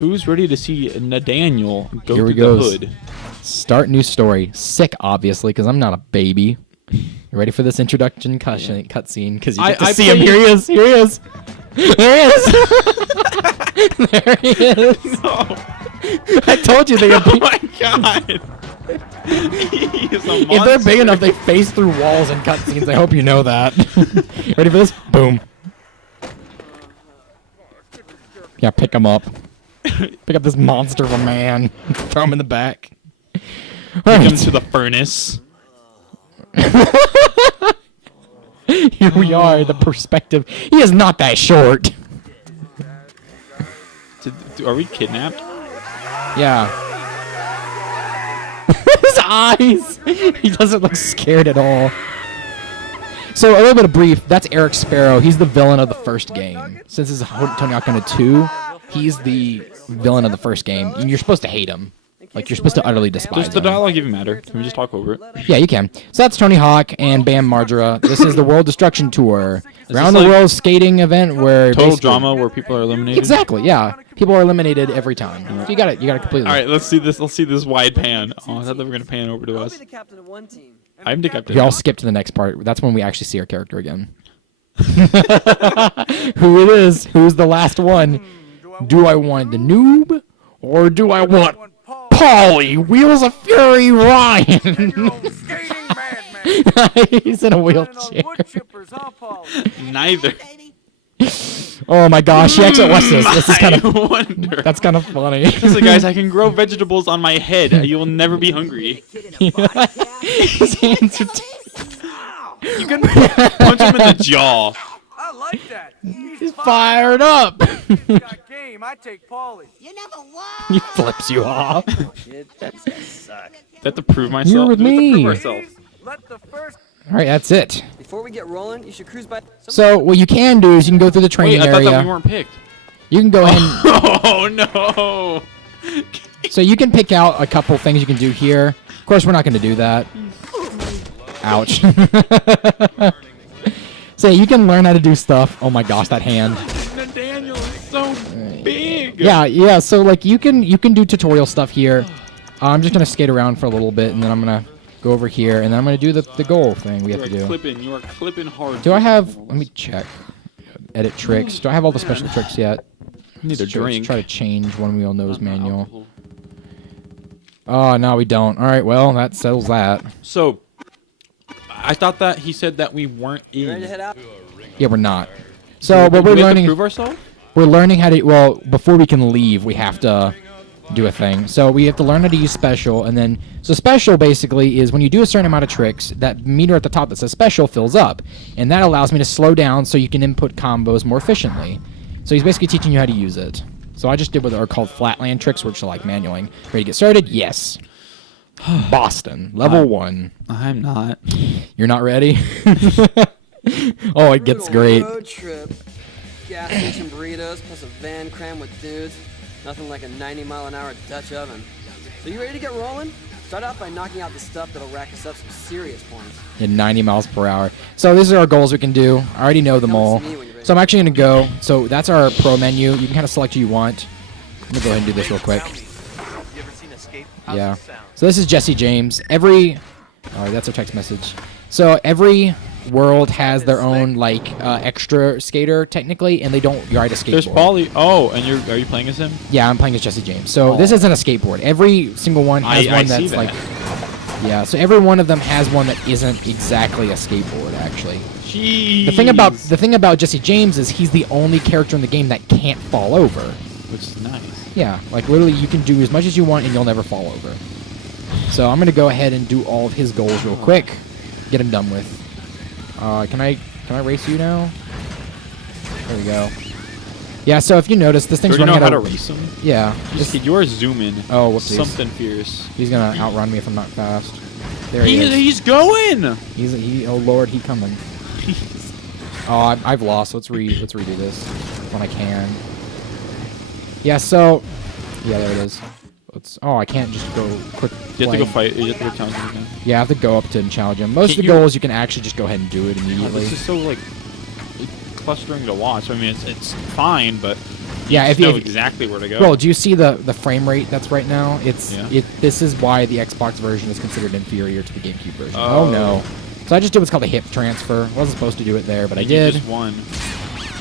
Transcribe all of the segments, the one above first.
Who's ready to see NaDaniel go Here we through the goes. hood? Start new story. Sick, obviously, because I'm not a baby. You ready for this introduction cutscene? Because you get to see him. Here he is. Here he is. There he is. There he is. No. I told you they would be. Oh my god. He's a If they're big enough, they phase through walls in cutscenes. I hope you know that. Ready for this? Boom. Yeah, pick him up. Pick up this monster of a man. Throw him in the back. Take him to the furnace. Here we are, the perspective. He is not that short. Are we kidnapped? Yeah. His eyes. He doesn't look scared at all. So a little bit of brief. That's Eric Sparrow. He's the villain of the first game. Since this is Tony Hawk 2, he's the villain of the first game. And you're supposed to hate him. Like, you're supposed to utterly despise Does the him. dialogue even matter? Can we just talk over it? Yeah, you can. So that's Tony Hawk and Bam Margera. This is the World Destruction Tour. Around this the like world skating event where total drama where people are eliminated? Exactly, yeah. People are eliminated every time. So you got it completely. All right, let's see this. Let's see this wide pan. Oh, I thought they were gonna pan over to us. I'm the captain. We all skip to the next part. That's when we actually see our character again. Who it is? Who's the last one? Do I want the noob or do I want Paulie, Wheels of Fury Ryan? He's in a wheelchair. Neither. Oh my gosh, he actually watched this. This is kind of wonder. that's kind of funny. He's like, guys, I can grow vegetables on my head. You will never be hungry. His hands are You can punch him in the jaw. I like that. He's fired up. Got game. I take Paulie. You never won. He flips you off. That's gonna suck. That to prove myself. You're with We have to me. prove ourselves. Let the first. All right, that's it. Before we get rolling, you should cruise by. So what you can do is you can go through the Wait, training I thought area. that we weren't picked. You can go ahead and Oh no! so you can pick out a couple things you can do here. Of course, we're not going to do that. Ouch. So you can learn how to do stuff. Oh my gosh, that hand. NaDaniel is so big. Yeah. So like you can do tutorial stuff here. I'm just gonna skate around for a little bit, and then I'm gonna go over here, and then I'm gonna do the goal thing we have to do. You are clipping hard. Do I have? Let me check. Edit tricks. Do I have all the special tricks yet? I need a drink. Let's try to change one wheel nose manual. Oh no, we don't. All right, well that settles that. So, I thought that he said that we weren't You ready to in. head out? Yeah, we're not. So what Do we're we have to learning. prove ourselves? We're learning how to, well, before we can leave, we have to do a thing. So we have to learn how to use special, and then, so special basically is when you do a certain amount of tricks, that meter at the top that says special fills up, and that allows me to slow down so you can input combos more efficiently. So he's basically teaching you how to use it. So I just did what are called flatland tricks, which are like manualing. Ready to get started? Yes. Boston, level 1. I'm not. You're not ready? Oh, it gets Brutal great. Road trip. Gas station burritos plus a van crammed with dudes. Nothing like a 90-mile-an-hour Dutch oven. So you ready to get rolling? Start out by knocking out the stuff that'll rack us up some serious points. At 90 miles per hour. So these are our goals we can do. I already know them all. So I'm actually going to go. So that's our pro menu. You can kind of select who you want. Let me go ahead and do this real quick. Yeah. So this is Jesse James. Oh, that's our text message. So every world has their own like extra skater technically, and they don't ride a skateboard. There's Paulie. Oh, and are you playing as him? Yeah, I'm playing as Jesse James. So this isn't a skateboard. Every single one has I one see that's that. like. Yeah, so every one of them has one that isn't exactly a skateboard actually. Jeez. The thing about Jesse James is he's the only character in the game that can't fall over. Which is nice. Yeah, like literally you can do as much as you want and you'll never fall over. So I'm gonna go ahead and do all of his goals real quick. Get him done with. Can I race you now? There we go. Yeah, so if you notice, this thing's Do you know running how out to of... race him? Yeah. You are zooming. Oh, whoopsies. Something fierce. He's gonna outrun me if I'm not fast. There he is. He's going. Oh lord, he coming. Oh, I've lost. Let's redo this when I can. Yeah. So, yeah, there it is. Oh, I can't just go quick. You have to go fight. You have to go challenge him again. Yeah, I have to go up to and challenge him. Most of the goals you can actually just go ahead and do it immediately. This is so like clustering to watch. I mean, it's fine, but Yeah, if know you exactly where to go. Well, do you see the frame rate that's right now? Yeah. This is why the Xbox version is considered inferior to the GameCube version. Oh. Oh no. So I just did what's called a hip transfer. Wasn't supposed to do it there, but I You did. just won.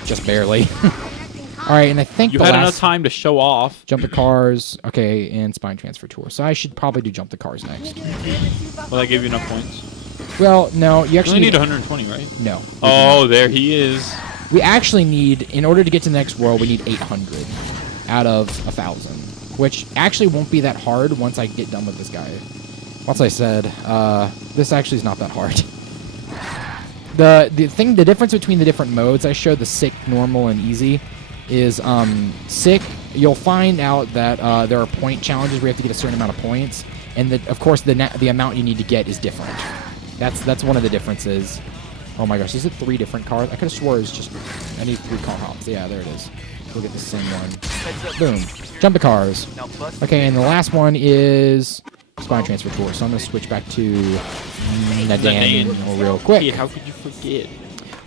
Just barely. All right, and I think You the had last enough time to show off. jump the cars. Okay, and spine transfer tour. So I should probably do jump the cars next. Will that give you enough points? Well, no, you You actually only need 120, right? No. Oh, there he is. We actually need, in order to get to the next world, we need 800 out of 1,000, which actually won't be that hard once I get done with this guy. Once I said, this actually is not that hard. The difference between the different modes I showed, the sick, normal, and easy, is sick. You'll find out that there are point challenges where you have to get a certain amount of points, and of course the amount you need to get is different. That's one of the differences. Oh my gosh, is it 3 different cars? I could have swore it's just I need 3 car hops. Yeah, there it is. We'll get the same one. Boom. Jump the cars. Okay, and the last one is spine transfer tour. So I'm gonna switch back to NaDaniels real quick. Yeah, how could you forget?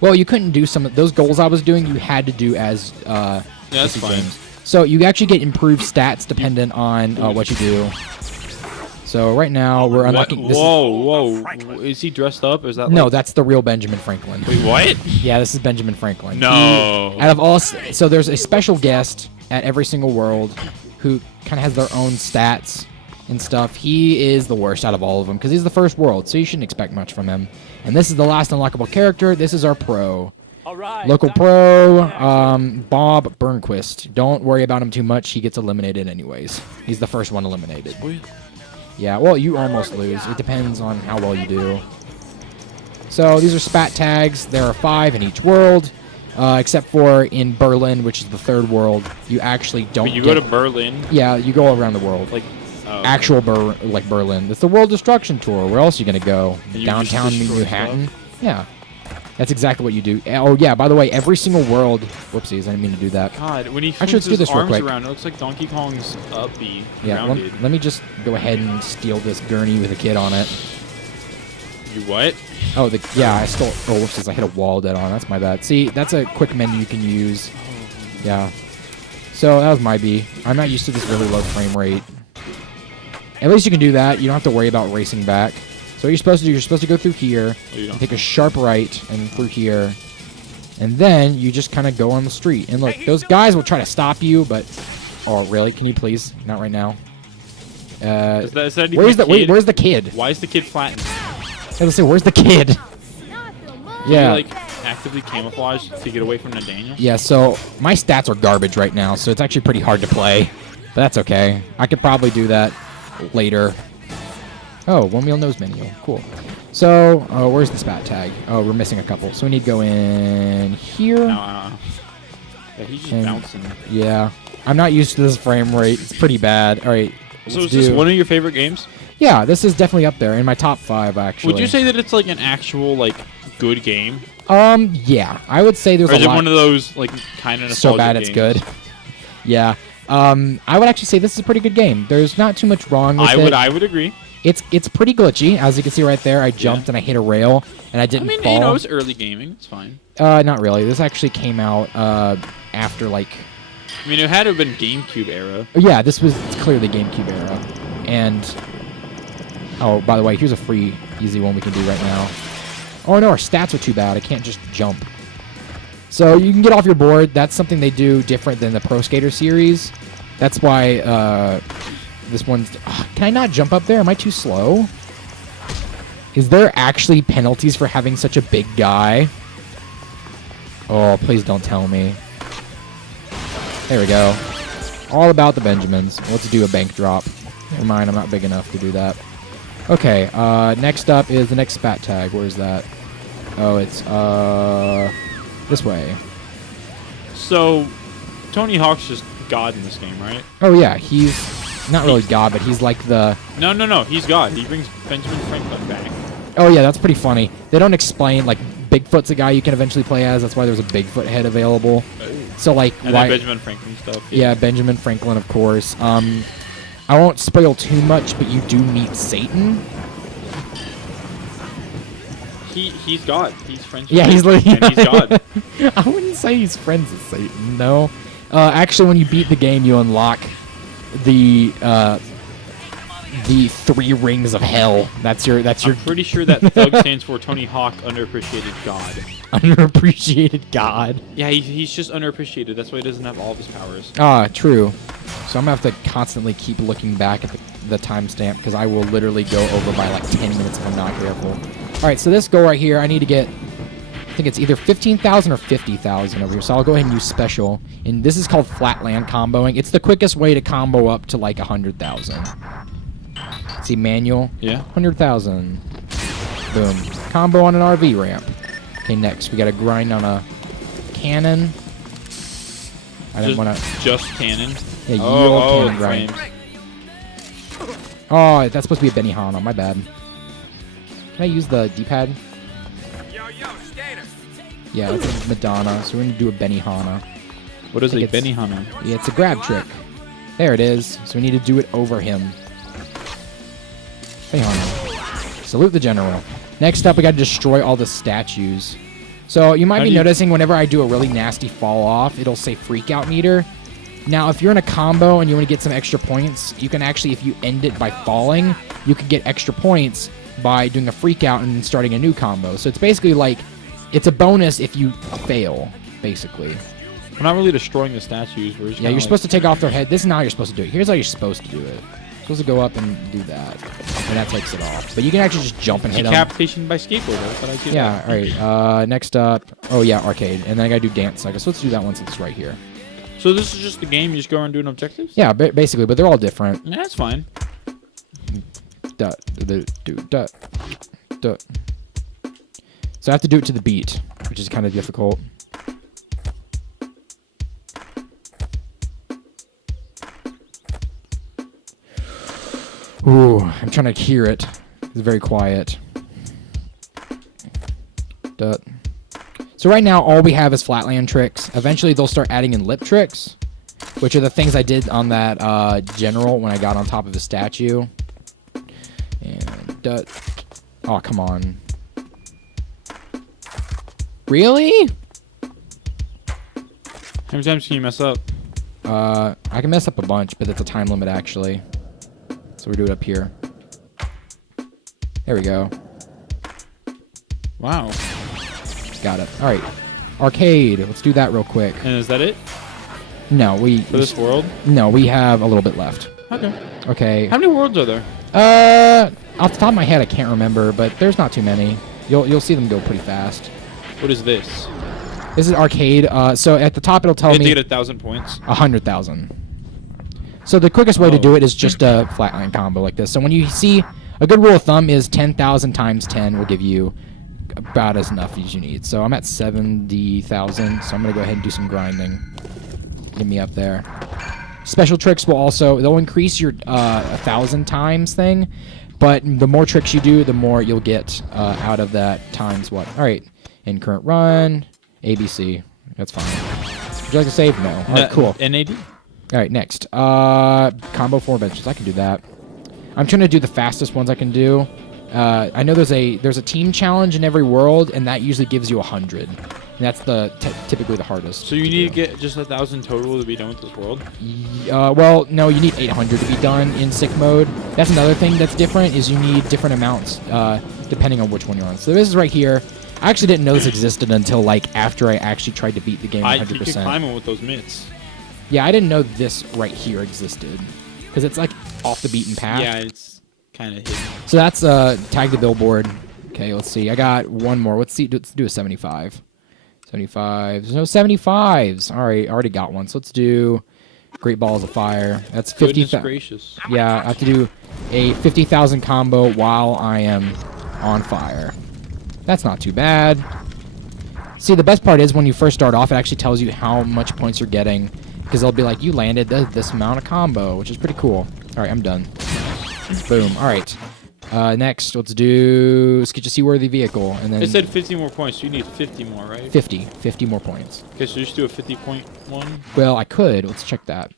Well, you couldn't do some of those goals I was doing. You had to do as That's PC fine. games. So you actually get improved stats dependent on what you do. So right now we're unlocking. This Whoa. Is he dressed up? Or is that no, like... that's the real Benjamin Franklin. Wait, what? Yeah, this is Benjamin Franklin. No. Out of all, so there's a special guest at every single world who kind of has their own stats and stuff. He is the worst out of all of them because he's the first world, so you shouldn't expect much from him. And this is the last unlockable character. This is our pro. Local pro, Bob Burnquist. Don't worry about him too much. He gets eliminated anyways. He's the first one eliminated. Yeah, well, you almost lose. It depends on how well you do. So these are spat tags. There are 5 in each world, except for in Berlin, which is the 3rd world. You actually don't. Wait, you go to Berlin? Yeah, you go around the world. Like actual Berlin. It's the World Destruction Tour. Where else are you gonna go? You Downtown just destroy Manhattan. Yeah, that's exactly what you do. Oh yeah, by the way, every single world. Whoopsies, I didn't mean to do that. God, when he Actually, let's swings do his this real arms quick. around, it looks like Donkey Kong's uppy. Yeah, Grounded. let me just go ahead and steal this gurney with a kid on it. You what? Oh, I stole. Oh, whoopsies! I hit a wall dead on. That's my bad. See, that's a quick menu you can use. Yeah. So that was my B. I'm not used to this really low frame rate. At least you can do that. You don't have to worry about racing back. So what you're supposed to do, you're supposed to go through here, you don't. take a sharp right, and through here, and then you just kind of go on the street. And look, those guys will try to stop you, but oh, really? Can you please? Not right now. Is that even Where's a the kid? Where's the kid? Why is the kid flattened? I was gonna say, where's the kid? Yeah. Like actively camouflage to get away from NaDaniels? Yeah, so my stats are garbage right now, so it's actually pretty hard to play. But that's okay. I could probably do that later. Oh, one wheel nose menu. Cool. So, where's the spat tag? Oh, we're missing a couple. So we need to go in here. Yeah, he's just And- bouncing. Yeah. I'm not used to this frame rate. It's pretty bad. All right. So let's is this do- one of your favorite games? Yeah, this is definitely up there in my top 5, actually. Would you say that it's like an actual like good game? Yeah. I would say there's Or a is it lot. one of those like kind of So bad it's good. Yeah. I would actually say this is a pretty good game. There's not too much wrong with it. I would agree. It's pretty glitchy, as you can see right there. I jumped and I hit a rail, and I I didn't mean, fall. you know, it's early gaming. It's fine. Not really. This actually came out after like. I mean, it had to have been GameCube era. Yeah, this was clearly GameCube era, and oh, by the way, here's a free easy one we can do right now. Oh no, our stats are too bad. I can't just jump. So you can get off your board. That's something they do different than the Pro Skater series. That's why this one's... can I not jump up there? Am I too slow? Is there actually penalties for having such a big guy? Oh, please don't tell me. There we go. All about the Benjamins. Let's do a bank drop. Never mind, I'm not big enough to do that. Okay, next up is the next spat tag. Where's that? Oh, it's this way. So, Tony Hawk's just God in this game, right? Oh yeah, he's not really God, but he's like the... No, he's God. He brings Benjamin Franklin back. Oh yeah, that's pretty funny. They don't explain, like, Bigfoot's a guy you can eventually play as. That's why there's a Bigfoot head available. So, like, And why... then Benjamin Franklin stuff. Yeah, Benjamin Franklin, of course. I won't spoil too much, but you do meet Satan. He's God. He's friends with Yeah, he's Satan, like... and he's God. I wouldn't say he's friends with Satan, no. Actually, when you beat the game, you unlock the 3 rings of hell. That's your. I'm pretty sure that Thug stands for Tony Hawk Underappreciated God. Underappreciated God. Yeah, he's just underappreciated. That's why he doesn't have all of his powers. Ah, true. So I'm gonna have to constantly keep looking back at the timestamp because I will literally go over by like 10 minutes if I'm not careful. All right, so this goal right here, I need to get. I think it's either 15,000 or 50,000 over here. So I'll go ahead and use special. And this is called flatland comboing. It's the quickest way to combo up to like 100,000. See, manual. Yeah. 100,000. Boom. Combo on an RV ramp. Okay, next we got to grind on a cannon. I didn't want to. Just cannon. Yeah, Oh, cannon grind. flames. Oh, that's supposed to be a Benihana. My bad. Can I use the D-pad? Yeah, it's a Madonna, so we're going to do a Benihana. What is a think it's- Benihana? Yeah, it's a grab trick. There it is. So we need to do it over him. Benihana. Salute the general. Next up, we got to destroy all the statues. So you might How be do you- noticing whenever I do a really nasty fall off, it'll say freak out meter. Now, if you're in a combo and you want to get some extra points, you can actually, if you end it by falling, you can get extra points by doing a freak out and then starting a new combo. So it's basically like, it's a bonus if you fail, basically. We're not really destroying the statues. We're just Yeah, you're supposed to take off their head. This is not how you're supposed to do it. Here's how you're supposed to do it. You're supposed to go up and do that. And that takes it off. But you can actually just jump and hit them. Decapitation by skateboard. That's what I see. Yeah, alright. Next up. Oh, yeah, arcade. And then I gotta do dance. I guess let's do that one since it's right here. So this is just the game. You just go around doing objectives? Yeah, basically, but they're all different. Yeah, that's fine. Duh, duh, duh, duh, duh. So I have to do it to the beat, which is kind of difficult. Ooh, I'm trying to hear it. It's very quiet. Duh. So right now, all we have is flatland tricks. Eventually, they'll start adding in lip tricks, which are the things I did on that general when I got on top of the statue. And duh. Oh, come on. Really? How many times can you mess up? I can mess up a bunch, but it's a time limit, actually. So we do it up here. There we go. Wow. Got it. All right. Arcade. Let's do that real quick. And is that it No, for this world? No, we have a little bit left. Okay. Okay. How many worlds are there? Off the top of my head, I can't remember, but there's not too many. You'll see them go pretty fast. What is this? This is arcade. So at the top, it'll tell You have to me get 1,000 points. 100,000. So the quickest way to do it is just a flatline combo like this. So when you see, a good rule of thumb is 10,000 times 10 will give you about as enough as you need. So I'm at 70,000, so I'm going to go ahead and do some grinding. Get me up there. Special tricks will also, they'll increase your 1,000 times thing, but the more tricks you do, the more you'll get out of that times what. All right, in current run, ABC. That's fine. Would you like to save? No. All right, cool. NAD? All right, next. Combo 4 benches. I can do that. I'm trying to do the fastest ones I can do. I know there's a team challenge in every world, and that usually gives you 100. And that's typically the hardest. So you need to get just 1,000 total to be done with this world? Well, no, you need 800 to be done in sick mode. That's another thing that's different, is you need different amounts depending on which one you're on. So this is right here. I actually didn't know this existed until like after I actually tried to beat the game 100%. I think you can climb it with those mitts. Yeah, I didn't know this right here existed because it's like off the beaten path. Yeah, it's kind of hidden. So that's tag the billboard. Okay, let's see. I got one more. Let's do a 75. 75. There's no 75s. All right, I already got one. So let's do Great Balls of Fire. That's 50. Goodness gracious. Yeah, I have to do a 50,000 combo while I am on fire. That's not too bad. See, the best part is when you first start off, it actually tells you how much points you're getting. Because they'll be like, you landed this amount of combo, which is pretty cool. All right, I'm done. Boom. All right. Next, let's get your seaworthy vehicle. And then It said 50 more points. You need 50 more, right? 50 more points. Okay, so just do a 50-point one. Well, I could. Let's check that.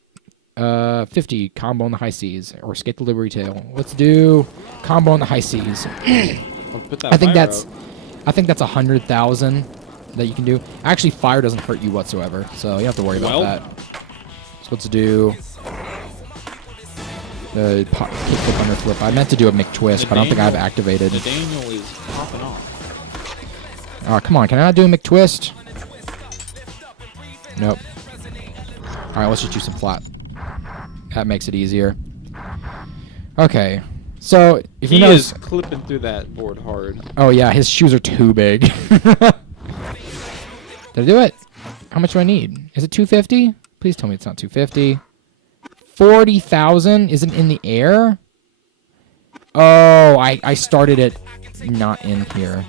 50 combo on the high seas or skate the Liberty Tail. Let's do combo on the high seas. I'll put that I think fire that's out. 100,000 that you can do. Actually, fire doesn't hurt you whatsoever, so you don't have to worry about Well. that. let's do the kickflip underflip. I meant to do a McTwist, but I don't think I have activated. NaDaniel is popping off. Oh, come on. Can I not do a McTwist? Nope. All right, let's just do some flat. That makes it easier. Okay. So, if you He notice... is clipping through that board hard. Oh, yeah. His shoes are too big. Did I do it? How much do I need? Is it 250? Please tell me it's not 250. 40,000? Is it in the air? Oh, I started it not in here.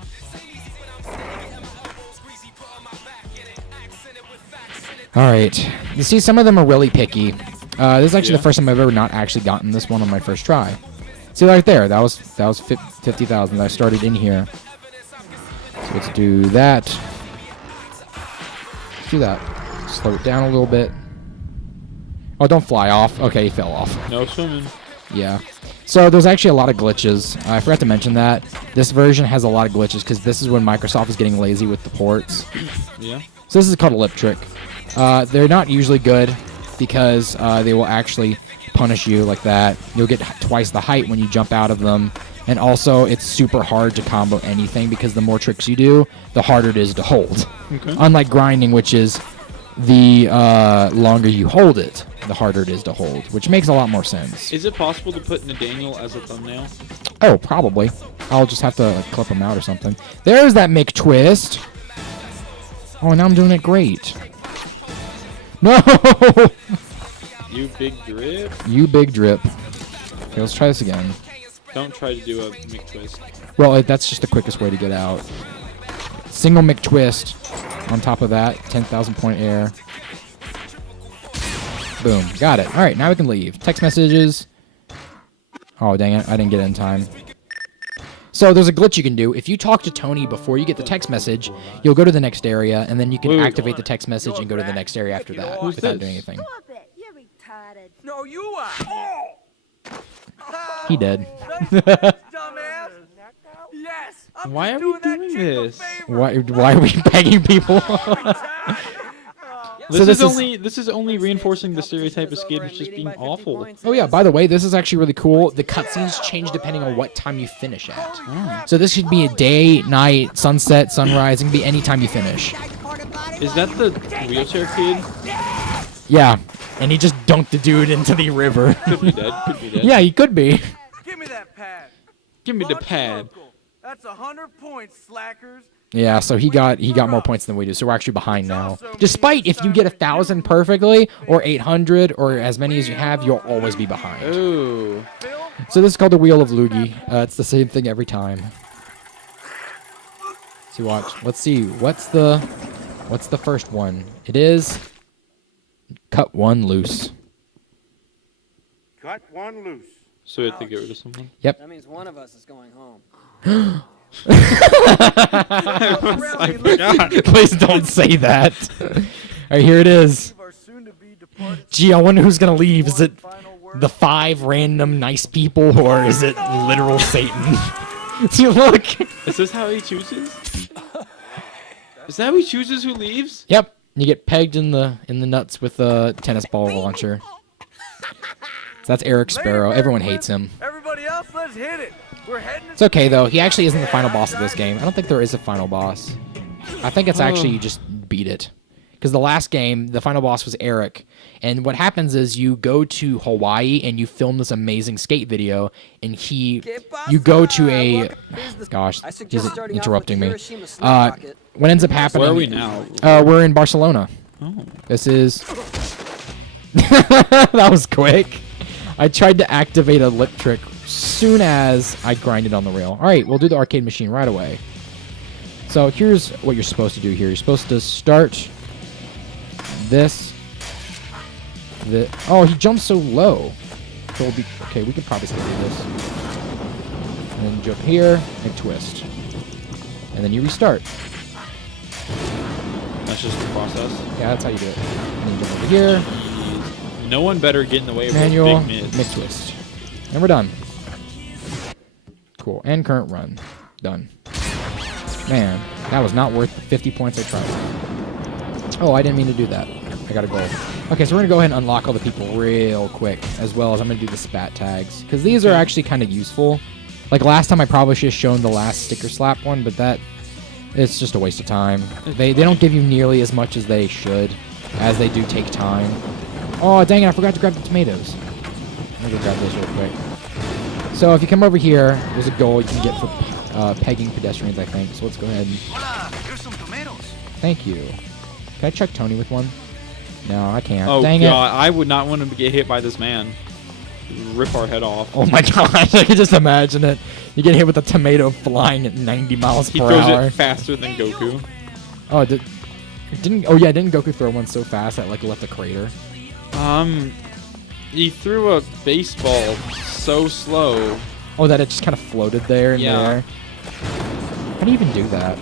All right. You see, some of them are really picky. This is actually the first time I've ever not actually gotten this one on my first try. See, right there. That was 50,000 that I started in here. So let's do that. Let's do that. Slow it down a little bit. Oh, don't fly off. Okay, he fell off. No swimming. Yeah. So there's actually a lot of glitches. I forgot to mention that. This version has a lot of glitches because this is when Microsoft is getting lazy with the ports. Yeah. So this is called a lip trick. They're not usually good because they will actually punish you like that. You'll get twice the height when you jump out of them. And also, it's super hard to combo anything because the more tricks you do, the harder it is to hold. Okay. Unlike grinding, which is the longer you hold it, the harder it is to hold, which makes a lot more sense. Is it possible to put NaDaniel as a thumbnail? Oh, probably. I'll just have to clip them out or something. There's that McTwist. Oh, now I'm doing it great. No! You big drip. You big drip. Okay, let's try this again. Don't try to do a McTwist. Well, that's just the quickest way to get out. Single McTwist. On top of that, 10,000 point air. Boom. Got it. All right, now we can leave. Text messages. Oh, dang it. I didn't get it in time. So there's a glitch you can do. If you talk to Tony before you get the text message, you'll go to the next area, and then you can Wait, activate the text message and go to the next area after that Who's without this? doing anything. Stop it. You're retarded. No, you are. Oh! He did. Dumbass. Yes. I'm Why just are we doing that doing chick a this? favor. Why are we begging people? This is only reinforcing the stereotype of skaters just being awful. Oh yeah, by the way, this is actually really cool. The cutscenes change depending on what time you finish at. So this could be a day, night, sunset, sunrise. It can be any time you finish. Is that the wheelchair kid? Yeah, and he just dunked the dude into the river. Could be dead. Could be dead. Yeah, he could be. Give me that pad. Give me the Launch pad. local. That's 100 points, slackers. Yeah, so he got more points than we do, so we're actually behind now. Despite if you get 1,000 perfectly, or 800, or as many as you have, you'll always be behind. Ooh. So this is called the Wheel of Loogie. It's the same thing every time. So watch. Let's see. What's the first one? It is cut one loose. Cut one loose. So we have to get rid of someone? Yep. That means one of us is going home. I forgot. Please don't say that. All right, here it is. Our soon-to-be departed Gee, I wonder who's gonna leave. Is it final word. the 5 random nice people, or is it literal Satan? See, look. Is this how he chooses? Is that how he chooses who leaves? Yep. You get pegged in the nuts with a tennis ball launcher. So that's Eric Sparrow. Everyone hates him. Everybody else, let's hit it. We're heading. It's okay though. He actually isn't the final boss of this game. I don't think there is a final boss. I think it's actually you just beat it. Because the last game, the final boss was Eric. And what happens is you go to Hawaii and you film this amazing skate video, and you go to a, gosh, I he's suggest starting off interrupting with me. Hiroshima Snap Rocket. What ends up happening? Where are we now? We're in Barcelona. Oh. This is. That was quick. I tried to activate a lip trick soon as I grinded on the rail. All right, we'll do the arcade machine right away. So here's what you're supposed to do here. You're supposed to start this. Oh, he jumps so low. So we'll be okay. We can probably still do this. And then jump here and twist, and then you restart. That's just the process. Yeah, that's how you do it. And then jump over here. No one better get in the way of Manual, big mids. mid twist. And we're done. Cool. And current run. Done. Man, that was not worth the 50 points I tried. Oh, I didn't mean to do that. I I got a gold. Okay, so we're gonna go ahead and unlock all the people real quick, as well as I'm gonna do the spat tags, because these are actually kind of useful. Like last time, I probably should have shown the last sticker slap one, but it's just a waste of time. They don't give you nearly as much as they should, as they do take time. Oh dang it! I forgot to grab the tomatoes. Let me go grab those real quick. So if you come over here, there's a goal you can get for pegging pedestrians, I think. So let's go ahead and... Hola, here's some tomatoes. Thank you. Can I check Tony with one? No, I can't. Oh, Dang God. it. I would not want to get hit by this man. Rip our head off. Oh my gosh, I can just imagine it. You get hit with a tomato flying at 90 miles He per throws hour. it faster than Goku. Oh, didn't Goku throw one so fast that like left a crater? He threw a baseball so slow. Oh, that it just kind of floated there in the Yeah. air. How do you even do that?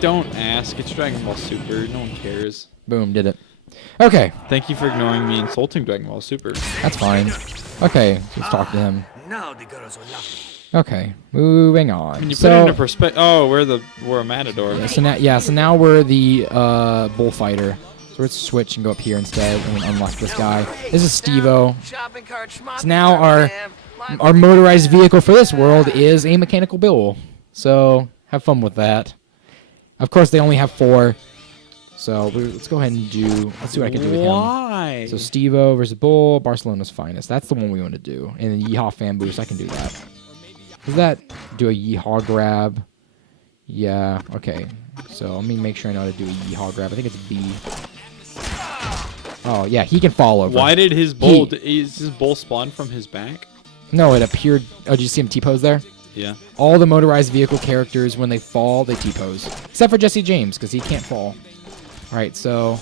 Don't ask. It's Dragon Ball Super. No one cares. Boom, did it. Okay, Thank you for ignoring me insulting Dragon Ball Super. that's fine. Okay, let's talk to him. Now the girls will love me. Okay, moving on. When you put so, it into perspective, oh, we're a matador. so now we're the bullfighter. So let's switch and go up here instead and then unlock this guy. This is Steve-O. Shopping cart, So now our motorized vehicle for this world is a mechanical bull. So have fun with that. Of course, they only have 4. So let's go ahead and let's see what I can do with him. Why? So Steve-O versus Bull, Barcelona's finest. That's the one we want to do. And then Yeehaw fan boost, I can do that. Does that do a Yeehaw grab? Yeah, okay. So let me make sure I know how to do a Yeehaw grab. I think it's B. Oh, yeah, he can fall over. Why did his bull? Is his bull spawn from his back? No, it appeared... Oh, did you see him T-pose there? Yeah. All the motorized vehicle characters, when they fall, they T-pose. Except for Jesse James, because he can't fall. Alright, so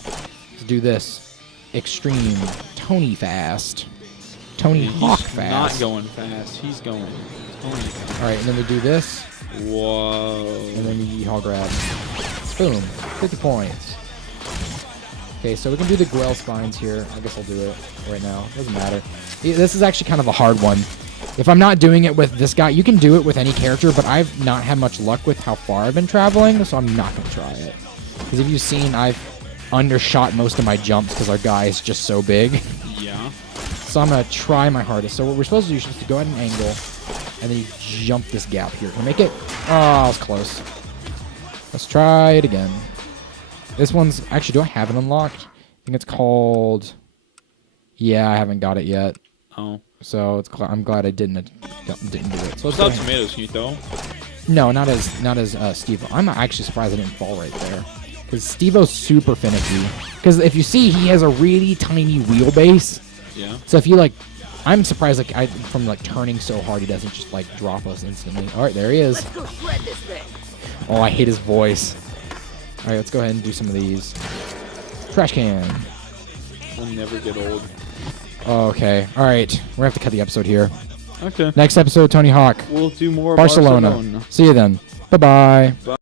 let's do this. Extreme Tony fast. Tony Hawk He's fast. not going fast. He's going Tony fast. Alright, and then we do this. Whoa. And then we Yeehaw grab. Boom. 50 points. Okay, so we can do the Guel spines here. I guess I'll do it right now. Doesn't matter. This is actually kind of a hard one. If I'm not doing it with this guy, you can do it with any character, but I've not had much luck with how far I've been traveling, so I'm not going to try it. Because if you've seen, I've undershot most of my jumps because our guy is just so big. Yeah. So I'm going to try my hardest. So what we're supposed to do is just to go at an angle, and then you jump this gap here. Can I make it? Oh, I was close. Let's try it again. This one's... Actually, do I have it unlocked? I think it's called... Yeah, I haven't got it yet. Oh. So I'm glad I didn't do it. So What's up, tomatoes? Can you throw? No, not as Steve-O. I'm actually surprised I didn't fall right there. Because Steve-O's super finicky. Because if you see, he has a really tiny wheelbase. Yeah. So if you like... I'm surprised from turning so hard he doesn't just drop us instantly. Alright, there he is. Let's go shred this thing. Oh, I hate his voice. Alright, let's go ahead and do some of these. Trash can. We'll never get old. Okay. Alright. We're gonna have to cut the episode here. Okay. Next episode, Tony Hawk. We'll do more Barcelona. See you then. Bye-bye. Bye.